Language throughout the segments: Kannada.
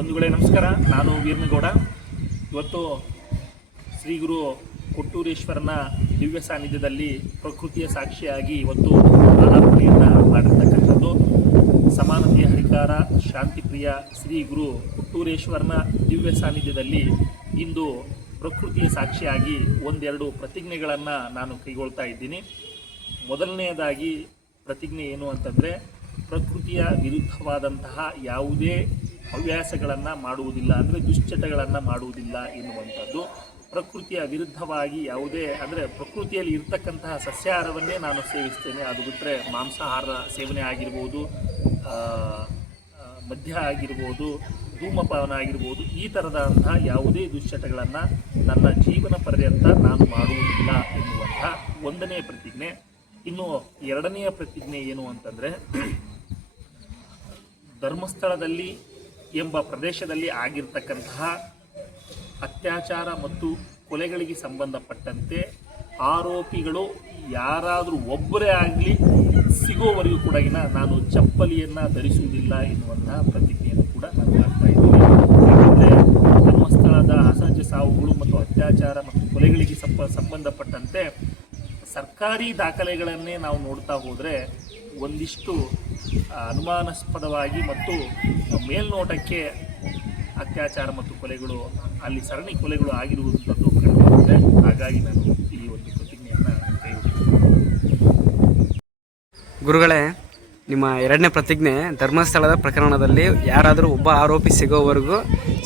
ಬಂಧುಗಳೇ, ನಮಸ್ಕಾರ. ನಾನು ವೀರನಗೌಡ. ಇವತ್ತು ಶ್ರೀ ಗುರು ಕೊಟ್ಟೂರೇಶ್ವರನ ದಿವ್ಯ ಸಾನ್ನಿಧ್ಯದಲ್ಲಿ ಪ್ರಕೃತಿಯ ಸಾಕ್ಷಿಯಾಗಿ ಇವತ್ತು ಆಲಾಪನೆಯನ್ನು ಮಾಡಿರ್ತಕ್ಕಂಥದ್ದು. ಸಮಾನತೆಯ ಹರಿಕಾರ, ಶಾಂತಿಪ್ರಿಯ ಶ್ರೀ ಗುರು ಕೊಟ್ಟೂರೇಶ್ವರನ ದಿವ್ಯ ಸಾನ್ನಿಧ್ಯದಲ್ಲಿ ಇಂದು ಪ್ರಕೃತಿಯ ಸಾಕ್ಷಿಯಾಗಿ ಒಂದೆರಡು ಪ್ರತಿಜ್ಞೆಗಳನ್ನು ನಾನು ಕೈಗೊಳ್ತಾ ಇದ್ದೀನಿ. ಮೊದಲನೆಯದಾಗಿ ಪ್ರತಿಜ್ಞೆ ಏನು ಅಂತಂದರೆ, ಪ್ರಕೃತಿಯ ವಿರುದ್ಧವಾದಂತಹ ಯಾವುದೇ ಹವ್ಯಾಸಗಳನ್ನು ಮಾಡುವುದಿಲ್ಲ ಅಂದರೆ ದುಶ್ಚಟಗಳನ್ನು ಮಾಡುವುದಿಲ್ಲ ಎನ್ನುವಂಥದ್ದು. ಪ್ರಕೃತಿಯ ವಿರುದ್ಧವಾಗಿ ಯಾವುದೇ ಅಂದರೆ ಪ್ರಕೃತಿಯಲ್ಲಿ ಇರ್ತಕ್ಕಂತಹ ಸಸ್ಯಾಹಾರವನ್ನೇ ನಾನು ಸೇವಿಸ್ತೇನೆ. ಅದು ಬಿಟ್ಟರೆ ಮಾಂಸಾಹಾರ ಸೇವನೆ ಆಗಿರ್ಬೋದು ಮದ್ಯ ಆಗಿರ್ಬೋದು, ಧೂಮಪಾನ ಆಗಿರ್ಬೋದು, ಈ ಥರದಂತಹ ಯಾವುದೇ ದುಶ್ಚಟಗಳನ್ನು ನನ್ನ ಜೀವನ ಪರ್ಯಂತ ನಾನು ಮಾಡುವುದಿಲ್ಲ ಎನ್ನುವಂಥ ಒಂದನೇ ಪ್ರತಿಜ್ಞೆ. ಇನ್ನು ಎರಡನೆಯ ಪ್ರತಿಜ್ಞೆ ಏನು ಅಂತಂದರೆ, ಧರ್ಮಸ್ಥಳದಲ್ಲಿ ಎಂಬ ಪ್ರದೇಶದಲ್ಲಿ ಆಗಿರ್ತಕ್ಕಂತಹ ಅತ್ಯಾಚಾರ ಮತ್ತು ಕೊಲೆಗಳಿಗೆ ಸಂಬಂಧಪಟ್ಟಂತೆ ಆರೋಪಿಗಳು ಯಾರಾದರೂ ಒಬ್ಬರೇ ಆಗಲಿ ಸಿಗೋವರೆಗೂ ಕೂಡ ನಾನು ಚಪ್ಪಲಿಯನ್ನು ಧರಿಸುವುದಿಲ್ಲ ಎನ್ನುವಂತಹ ಪ್ರತಿಜ್ಞೆಯನ್ನು ಕೂಡ ನಾನು ಮಾಡ್ತಾ ಇದ್ದೀನಿ. ಯಾಕಂದರೆ ಧರ್ಮಸ್ಥಳದ ಅಸಹಜ ಸಾವುಗಳು ಮತ್ತು ಅತ್ಯಾಚಾರ ಮತ್ತು ಕೊಲೆಗಳಿಗೆ ಸಂಪ ಸಂಬಂಧಪಟ್ಟಂತೆ ಸರ್ಕಾರಿ ದಾಖಲೆಗಳನ್ನೇ ನಾವು ನೋಡ್ತಾ ಹೋದರೆ ಒಂದಿಷ್ಟು ಅನುಮಾನಾಸ್ಪದವಾಗಿ ಮತ್ತು ಮೇಲ್ನೋಟಕ್ಕೆ ಅತ್ಯಾಚಾರ ಮತ್ತು ಕೊಲೆಗಳು ಅಲ್ಲಿ ಸರಣಿ ಕೊಲೆಗಳು ಆಗಿರುವಂಥದ್ದು ಕಂಡುಬಂದಿದೆ ಹಾಗಾಗಿ ನಾನು ಈ ಒಂದು ಪ್ರತಿಜ್ಞೆಯನ್ನು ಗುರುಗಳೇ ನಿಮ್ಮ ಎರಡನೇ ಪ್ರತಿಜ್ಞೆ ಧರ್ಮಸ್ಥಳದ ಪ್ರಕರಣದಲ್ಲಿ ಯಾರಾದರೂ ಒಬ್ಬ ಆರೋಪಿ ಸಿಗೋವರೆಗೂ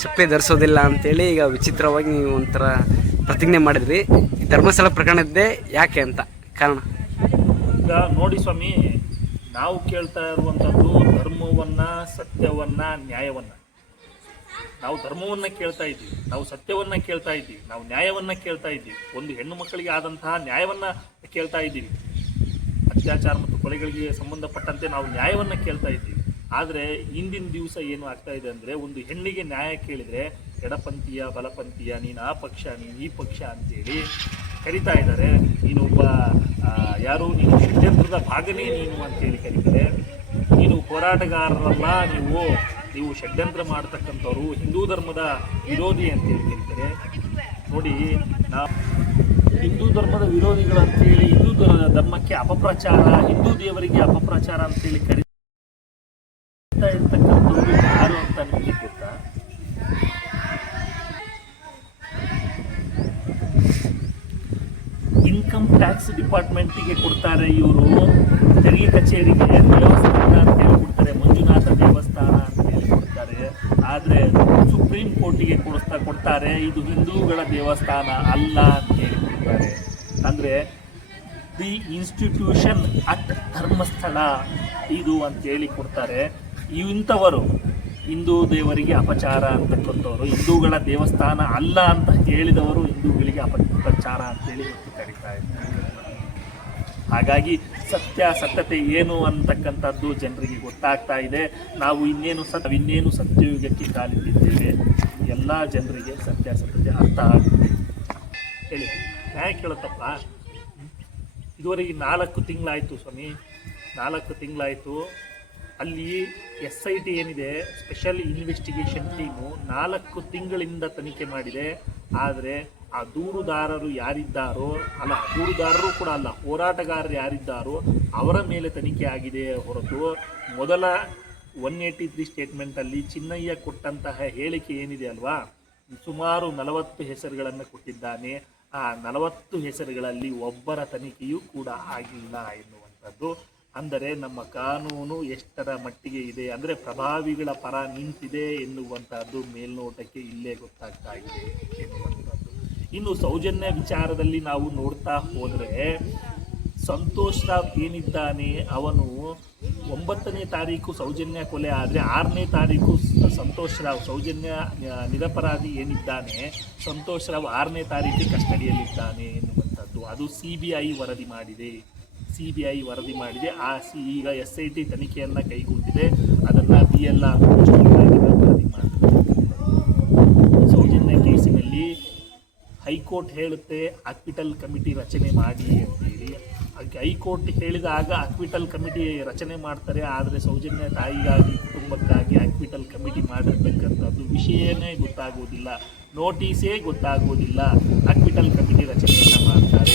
ಚಪ್ಪಲಿ ಧರಿಸೋದಿಲ್ಲ ಅಂತೇಳಿ ಈಗ ವಿಚಿತ್ರವಾಗಿ ನೀವು ಒಂಥರ ಪ್ರತಿಜ್ಞೆ ಮಾಡಿದ್ರಿ. ಈ ಧರ್ಮಸ್ಥಳ ಪ್ರಕರಣದ್ದೇ ಯಾಕೆ ಅಂತ ಕಾರಣ. ಈಗ ನೋಡಿ ಸ್ವಾಮಿ ನಾವು ಕೇಳ್ತಾ ಇರುವಂಥದ್ದು ಧರ್ಮವನ್ನ, ಸತ್ಯವನ್ನ, ನ್ಯಾಯವನ್ನ. ನಾವು ಧರ್ಮವನ್ನ ಕೇಳ್ತಾ ಇದ್ದೀವಿ. ನಾವು ಸತ್ಯವನ್ನ ಕೇಳ್ತಾ ಇದ್ದೀವಿ. ನಾವು ನ್ಯಾಯವನ್ನ ಕೇಳ್ತಾ ಇದ್ದೀವಿ. ಒಂದು ಹೆಣ್ಣು ಮಕ್ಕಳಿಗೆ ಆದಂತಹ ನ್ಯಾಯವನ್ನ ಕೇಳ್ತಾ ಇದ್ದೀವಿ. ಅತ್ಯಾಚಾರ ಮತ್ತು ಕೊಲೆಗಳಿಗೆ ಸಂಬಂಧಪಟ್ಟಂತೆ ನಾವು ನ್ಯಾಯವನ್ನ ಕೇಳ್ತಾ ಇದ್ದೀವಿ. ಆದರೆ ಇಂದಿನ ದಿವಸ ಏನು ಆಗ್ತಾ ಇದೆ ಅಂದರೆ ಒಂದು ಹೆಣ್ಣಿಗೆ ನ್ಯಾಯ ಕೇಳಿದರೆ ಎಡಪಂಥೀಯ, ಬಲಪಂಥೀಯ, ನೀನು ಆ ಪಕ್ಷ, ನೀನು ಈ ಪಕ್ಷ ಅಂತೇಳಿ ಕರಿತಾ ಇದ್ದಾರೆ. ನೀನೊಬ್ಬ ಯಾರು ನೀನು ಷಡ್ಯಂತ್ರದ ಭಾಗನೇ ನೀನು ಅಂತೇಳಿ ಕರೀತಾರೆ. ನೀನು ಹೋರಾಟಗಾರರಲ್ಲ, ನೀವು ನೀವು ಷಡ್ಯಂತ್ರ ಮಾಡ್ತಕ್ಕಂಥವ್ರು, ಹಿಂದೂ ಧರ್ಮದ ವಿರೋಧಿ ಅಂತೇಳಿ ಕರೀತಾರೆ. ನೋಡಿ ನಾವು ಹಿಂದೂ ಧರ್ಮದ ವಿರೋಧಿಗಳು ಅಂತೇಳಿ ಹಿಂದೂ ಧರ್ಮ- ಧರ್ಮಕ್ಕೆ ಅಪಪ್ರಚಾರ, ಹಿಂದೂ ದೇವರಿಗೆ ಅಪಪ್ರಚಾರ ಅಂತೇಳಿ ಕರೀತಾ ಟ್ಯಾಕ್ಸ್ ಡಿಪಾರ್ಟ್ಮೆಂಟಿಗೆ ಕೊಡ್ತಾರೆ ಇವರು. ತೆರಿಗೆ ಕಚೇರಿಗೆ ದೇವಸ್ಥಾನ ಅಂತೇಳಿ ಕೊಡ್ತಾರೆ ಮಂಜುನಾಥ ದೇವಸ್ಥಾನ ಅಂತೇಳಿ ಕೊಡ್ತಾರೆ ಆದರೆ ಸುಪ್ರೀಂ ಕೋರ್ಟಿಗೆ ಕೊಡಿಸ್ತಾ ಕೊಡ್ತಾರೆ. ಇದು ಹಿಂದೂಗಳ ದೇವಸ್ಥಾನ ಅಲ್ಲ ಅಂತ ಕೊಡ್ತಾರೆ ಅಂದರೆ ದಿ ಇನ್ಸ್ಟಿಟ್ಯೂಷನ್ ಅಟ್ ಧರ್ಮಸ್ಥಳ ಇದು ಅಂತೇಳಿ ಕೊಡ್ತಾರೆ. ಇಂಥವರು ಹಿಂದೂ ದೇವರಿಗೆ ಅಪಚಾರ ಅಂತಕ್ಕಂಥವ್ರು, ಹಿಂದೂಗಳ ದೇವಸ್ಥಾನ ಅಲ್ಲ ಅಂತ ಹೇಳಿದವರು ಹಿಂದೂಗಳಿಗೆ ಅಪಚಾರ ಅಂತೇಳಿ ಇವತ್ತು ಕರೀತಾ ಇದ್ದಾರೆ. ಹಾಗಾಗಿ ಸತ್ಯ, ಸತ್ಯತೆ ಏನು ಅಂತಕ್ಕಂಥದ್ದು ಜನರಿಗೆ ಗೊತ್ತಾಗ್ತಾ ಇದೆ. ನಾವು ಇನ್ನೇನು ಸತ್, ಇನ್ನೇನು ಸತ್ಯಯುಗಕ್ಕೆ ಕಾಲಿಟ್ಟಿದ್ದೇವೆ. ಎಲ್ಲ ಜನರಿಗೆ ಸತ್ಯ, ಸತ್ಯತೆ ಅರ್ಥ ಆಗುತ್ತೆ. ಹೇಳಿ. ನ್ಯಾಯ ಕೇಳುತ್ತಪ್ಪ. ಇದುವರೆಗೆ ನಾಲ್ಕು ತಿಂಗಳಾಯಿತು ಸ್ವಾಮಿ. ನಾಲ್ಕು ತಿಂಗಳಾಯಿತು. ಅಲ್ಲಿ ಎಸ್ ಐ ಟಿ ಏನಿದೆ ಸ್ಪೆಷಲ್ ಇನ್ವೆಸ್ಟಿಗೇಷನ್ ಟೀಮು ನಾಲ್ಕು ತಿಂಗಳಿಂದ ತನಿಖೆ ಮಾಡಿದೆ. ಆದರೆ ಆ ದೂರುದಾರರು ಯಾರಿದ್ದಾರೋ, ಅಲ್ಲ ದೂರುದಾರರು ಕೂಡ ಅಲ್ಲ, ಹೋರಾಟಗಾರರು ಯಾರಿದ್ದಾರೋ ಅವರ ಮೇಲೆ ತನಿಖೆ ಆಗಿದೆ ಹೊರತು. ಮೊದಲ ಒನ್ ಏಯ್ಟಿ ತ್ರೀ ಸ್ಟೇಟ್ಮೆಂಟಲ್ಲಿ ಚಿನ್ನಯ್ಯ ಕೊಟ್ಟಂತಹ ಹೇಳಿಕೆ ಏನಿದೆ ಅಲ್ವಾ? ಸುಮಾರು ನಲವತ್ತು ಹೆಸರುಗಳನ್ನು ಕೊಟ್ಟಿದ್ದಾನೆ. ಆ ನಲವತ್ತು ಹೆಸರುಗಳಲ್ಲಿ ಒಬ್ಬರ ತನಿಖೆಯೂ ಕೂಡ ಆಗಿಲ್ಲ ಎನ್ನುವಂಥದ್ದು. ಅಂದರೆ ನಮ್ಮ ಕಾನೂನು ಎಷ್ಟರ ಮಟ್ಟಿಗೆ ಇದೆ ಅಂದರೆ ಪ್ರಭಾವಿಗಳ ಪರ ನಿಂತಿದೆ ಎನ್ನುವಂತಹದ್ದು ಮೇಲ್ನೋಟಕ್ಕೆ ಇಲ್ಲೇ ಗೊತ್ತಾಗ್ತಾ ಇದೆ ಎನ್ನುವಂಥದ್ದು. ಇನ್ನು ಸೌಜನ್ಯ ವಿಚಾರದಲ್ಲಿ ನಾವು ನೋಡ್ತಾ ಹೋದರೆ ಸಂತೋಷ್ ರಾವ್ ಏನಿದ್ದಾನೆ, ಅವನು ಒಂಬತ್ತನೇ ತಾರೀಕು ಸೌಜನ್ಯ ಕೊಲೆ ಆದರೆ ಆರನೇ ತಾರೀಕು ಸಂತೋಷ್ ರಾವ್, ಸೌಜನ್ಯ ನಿರಪರಾಧಿ ಏನಿದ್ದಾನೆ, ಸಂತೋಷ್ ರಾವ್ ಆರನೇ ತಾರೀಕು ಕಸ್ಟಡಿಯಲ್ಲಿದ್ದಾನೆ ಎನ್ನುವಂಥದ್ದು. ಅದು ಸಿ ಬಿ ಐ ವರದಿ ಮಾಡಿದೆ. ಸಿ ಬಿ ಐ ವರದಿ ಮಾಡಿದೆ. ಆ ಸಿ ಈಗ ಎಸ್ ಐ ಟಿ ತನಿಖೆಯನ್ನು ಕೈಗೊಂಡಿದೆ. ಅದನ್ನು ಬಿ ಎಲ್ ವರದಿ ಮಾಡಿದೆ ಸೌಜನ್ಯ ಕೇಸಿನಲ್ಲಿ ಹೈಕೋರ್ಟ್ ಹೇಳುತ್ತೆ ಅಕ್ವಿಟಲ್ ಕಮಿಟಿ ರಚನೆ ಮಾಡಿ ಅಂತೇಳಿ ಹೈಕೋರ್ಟ್ ಹೇಳಿದಾಗ ಅಕ್ವಿಟಲ್ ಕಮಿಟಿ ರಚನೆ ಮಾಡ್ತಾರೆ, ಆದರೆ ಸೌಜನ್ಯ ತಾಯಿಗಾಗಿ, ಕುಟುಂಬಕ್ಕಾಗಿ ಅಕ್ವಿಟಲ್ ಕಮಿಟಿ ಮಾಡಿರ್ತಕ್ಕಂಥದ್ದು ವಿಷಯನೇ ಗೊತ್ತಾಗುವುದಿಲ್ಲ ನೋಟಿಸೇ ಗೊತ್ತಾಗುವುದಿಲ್ಲ ಅಕ್ವಿಟಲ್ ಕಮಿಟಿ ರಚನೆಯನ್ನು ಮಾಡ್ತಾರೆ.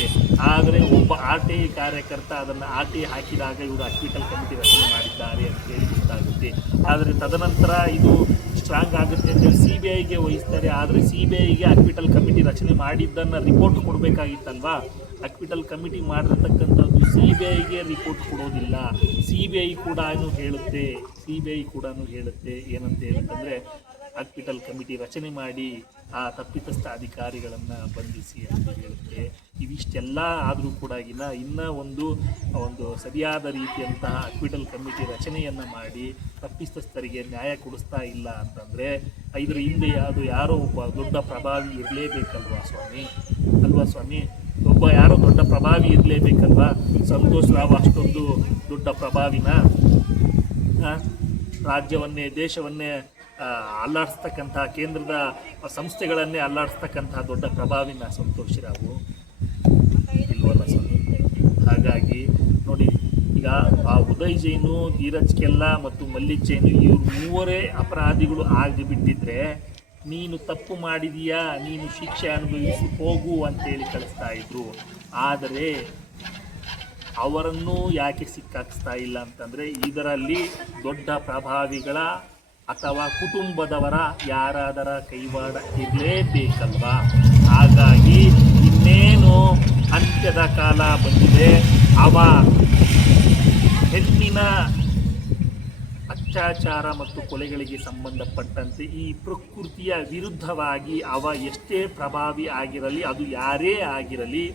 ಆರ್ ಟಿ ಐ ಕಾರ್ಯಕರ್ತ ಅದನ್ನು ಆರ್ ಟಿ ಐ ಹಾಕಿದಾಗ ಇವರು ಅಕ್ವಿಟಲ್ ಕಮಿಟಿ ರಚನೆ ಮಾಡಿದ್ದಾರೆ ಅಂತ ಹೇಳಿ ಗೊತ್ತಾಗುತ್ತೆ. ಆದರೆ ತದನಂತರ ಇದು ಸ್ಟ್ರಾಂಗ್ ಆಗುತ್ತೆ ಅಂತೇಳಿ ಸಿ ಬಿ ಐಗೆ ವಹಿಸ್ತಾರೆ. ಆದರೆ ಸಿ ಬಿ ಐಗೆ ಅಕ್ವಿಟಲ್ ಕಮಿಟಿ ರಚನೆ ಮಾಡಿದ್ದನ್ನು ರಿಪೋರ್ಟ್ ಕೊಡಬೇಕಾಗಿತ್ತಲ್ವಾ? ಅಕ್ವಿಟಲ್ ಕಮಿಟಿ ಮಾಡಿರ್ತಕ್ಕಂಥದ್ದು ಸಿ ಬಿ ಐಗೆ ರಿಪೋರ್ಟ್ ಕೊಡೋದಿಲ್ಲ. ಸಿ ಬಿ ಐ ಕೂಡ ಹೇಳುತ್ತೆ? ಸಿ ಬಿ ಐ ಕೂಡ ಹೇಳುತ್ತೆ? ಏನಂತ ಹೇಳುತ್ತಂದರೆ ಅಕ್ವಿಟಲ್ ಕಮಿಟಿ ರಚನೆ ಮಾಡಿ ಆ ತಪ್ಪಿತಸ್ಥ ಅಧಿಕಾರಿಗಳನ್ನು ಬಂಧಿಸಿ ಅಂತ ಹೇಳುತ್ತೆ. ಇವಿಷ್ಟೆಲ್ಲ ಆದರೂ ಕೂಡ ಇನ್ನ ಇನ್ನೂ ಒಂದು ಒಂದು ಸರಿಯಾದ ರೀತಿಯಂತಹ ಅಕ್ವಿಟಲ್ ಕಮಿಟಿ ರಚನೆಯನ್ನು ಮಾಡಿ ತಪ್ಪಿತಸ್ಥರಿಗೆ ನ್ಯಾಯ ಕೊಡಿಸ್ತಾ ಇಲ್ಲ ಅಂತಂದರೆ ಇದರ ಹಿಂದೆ ಅದು ಯಾರೋ ಒಬ್ಬ ದೊಡ್ಡ ಪ್ರಭಾವಿ ಇರಲೇಬೇಕಲ್ವಾ ಸ್ವಾಮಿ? ಅಲ್ವಾ ಸ್ವಾಮಿ? ಒಬ್ಬ ಯಾರೋ ದೊಡ್ಡ ಪ್ರಭಾವಿ ಇರಲೇಬೇಕಲ್ವಾ? ಸಂತೋಷ್ ರಾವ್ ಅಷ್ಟೊಂದು ದೊಡ್ಡ ಪ್ರಭಾವಿನ ರಾಜ್ಯವನ್ನೇ, ದೇಶವನ್ನೇ ಅಲ್ಲಾಡಿಸ್ತಕ್ಕಂಥ ಕೇಂದ್ರದ ಸಂಸ್ಥೆಗಳನ್ನೇ ಅಲ್ಲಾಡಿಸ್ತಕ್ಕಂಥ ದೊಡ್ಡ ಪ್ರಭಾವಿನ ಸಂತೋಷ್ ರಾವು. ಸ್ವಾಮಿ ಹಾಗಾಗಿ ನೋಡಿ, ಈಗ ಆ ಉದಯ್ ಜೈನು, ಧೀರಜ್ ಕೆಲ್ಲ ಮತ್ತು ಮಲ್ಲಿಕ್ ಜೈನು ಇವ್ರು ಮೂವರೇ ಅಪರಾಧಿಗಳು ಆಗಿಬಿಟ್ಟಿದ್ರೆ ನೀನು ತಪ್ಪು ಮಾಡಿದೀಯಾ? ನೀನು ಶಿಕ್ಷೆ ಅನುಭವಿಸಿ ಹೋಗು ಅಂತೇಳಿ ಕಳಿಸ್ತಾ ಇದ್ರು. ಆದರೆ ಅವರನ್ನು ಯಾಕೆ ಸಿಕ್ಕಾಕ್ಸ್ತಾ ಇಲ್ಲ ಅಂತಂದರೆ ಇದರಲ್ಲಿ ದೊಡ್ಡ ಪ್ರಭಾವಿಗಳ ಅಥವಾ ಕುಟುಂಬದವರ ಯಾರಾದರ ಕೈವಾಡ ಇರಲೇಬೇಕಲ್ವಾ? ಹಾಗಾಗಿ ಅಂತ್ಯದ ಕಾಲ ಬಂದಿದೆ. ಅವ ಹೆಣ್ಣಿನ ಅತ್ಯಾಚಾರ ಮತ್ತು ಕೊಲೆಗಳಿಗೆ ಸಂಬಂಧಪಟ್ಟಂತೆ ಈ ಪ್ರಕೃತಿಯ ವಿರುದ್ಧವಾಗಿ ಅವ ಎಷ್ಟೇ ಪ್ರಭಾವಿ ಆಗಿರಲಿ, ಅದು ಯಾರೇ ಆಗಿರಲಿ,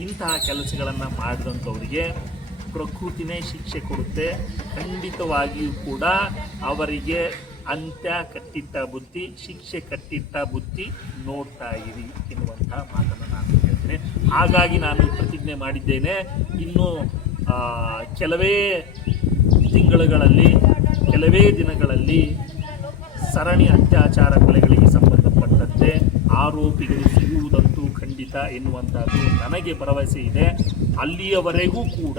ಇಂತಹ ಕೆಲಸಗಳನ್ನು ಮಾಡಿದಂಥವರಿಗೆ ಪ್ರಕೃತಿನೇ ಶಿಕ್ಷೆ ಕೊಡುತ್ತೆ. ಖಂಡಿತವಾಗಿಯೂ ಕೂಡ ಅವರಿಗೆ ಅಂತ್ಯ ಕಟ್ಟಿಟ್ಟ ಬುದ್ಧಿ, ಶಿಕ್ಷೆ ಕಟ್ಟಿಟ್ಟ ಬುದ್ಧಿ ನೋಡ್ತಾ ಇರಿ ಎನ್ನುವಂತಹ ಮಾತನ್ನು ನಾನು ಹೇಳ್ತೇನೆ. ಹಾಗಾಗಿ ನಾನು ಪ್ರತಿಜ್ಞೆ ಮಾಡಿದ್ದೇನೆ, ಇನ್ನು ಕೆಲವೇ ತಿಂಗಳುಗಳಲ್ಲಿ, ಕೆಲವೇ ದಿನಗಳಲ್ಲಿ ಸರಣಿ ಅತ್ಯಾಚಾರ ಕಲೆಗಳಿಗೆ ಸಂಬಂಧಪಟ್ಟಂತೆ ಆರೋಪಿಗಳು ಸಿಗುವುದಂತೂ ಖಂಡಿತ ಎನ್ನುವಂಥದ್ದು ನನಗೆ ಭರವಸೆ ಇದೆ. ಅಲ್ಲಿಯವರೆಗೂ ಕೂಡ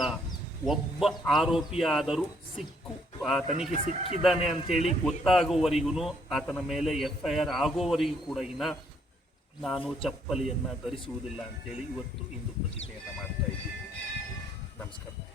ಒಬ್ಬ ಆರೋಪಿಯಾದರೂ ಸಿಕ್ಕು ಆತನಿಗೆ ಸಿಕ್ಕಿದ್ದಾನೆ ಅಂತೇಳಿ ಗೊತ್ತಾಗುವವರೆಗೂ ಆತನ ಮೇಲೆ ಎಫ್ ಐ ಆರ್ ಆಗುವವರೆಗೂ ಕೂಡ ಇನ್ನ ನಾನು ಚಪ್ಪಲಿಯನ್ನು ಧರಿಸುವುದಿಲ್ಲ ಅಂತೇಳಿ ಇವತ್ತು ಇಂದು ಪ್ರತಿಜ್ಞೆಯನ್ನು ಮಾಡ್ತಾ ಇದ್ದೀನಿ. ನಮಸ್ಕಾರ.